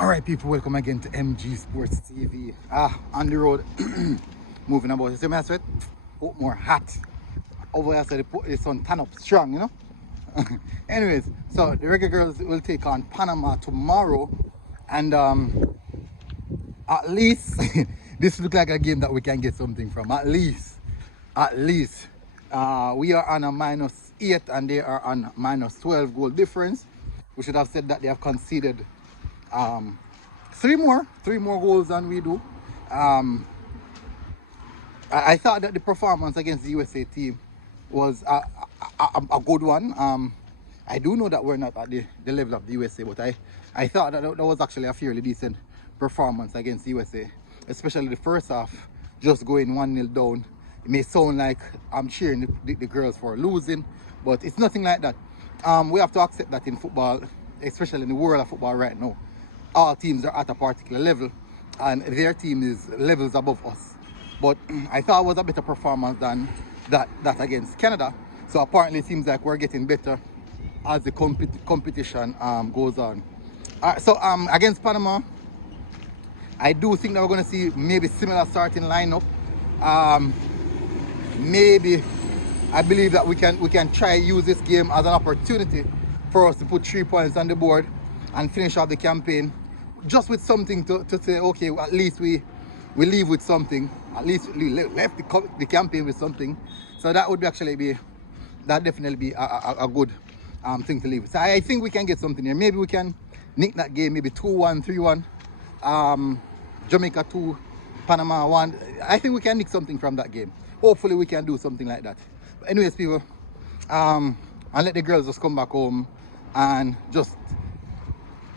Alright people, welcome again to MG Sports TV. On the road, moving about. You see my sweat? Put more hot. Over here, so they put the sun tan up strong, you know? Anyways, so the Reggae Girls will take on Panama tomorrow. And at least, this looks like a game that we can get something from. At least. We are on a -8 and they are on -12 goal difference. We should have said that they have conceded three more goals than we do. I thought that the performance against the USA team was a good one. I do know that we're not at the level of the USA, but I thought that that was actually a fairly decent performance against the USA, especially the first half, just going 1-0 down. It may sound like I'm cheering the girls for losing, but it's nothing like that. We have to accept that in football, especially in the world of football right now, all teams are at a particular level and their team is levels above us. But I thought it was a better performance than that against Canada. So apparently it seems like we're getting better as the competition goes on. So against Panama, I do think that we're going to see maybe similar starting lineup. Maybe I believe that we can try use this game as an opportunity for us to put 3 points on the board and finish off the campaign just with something to say, okay, at least we leave with something. At least we left the campaign with something. So that would definitely be a good thing to leave. So I think we can get something here. Maybe we can nick that game, maybe 2-1, 3-1. Jamaica 2, Panama 1. I think we can nick something from that game. Hopefully we can do something like that. But anyways, people, and let the girls just come back home and just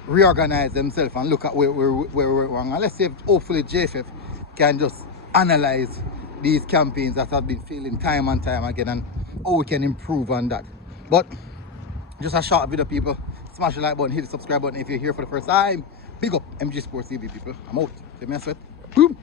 reorganize themselves and look at where we're wrong. And let's see if hopefully JFF can just analyze these campaigns that have been failing time and time again and how we can improve on that. But just a short video, people. Smash the like button, hit the subscribe button if you're here for the first time. Big up MG Sports TV, people. I'm out. Let me sweat. Boom.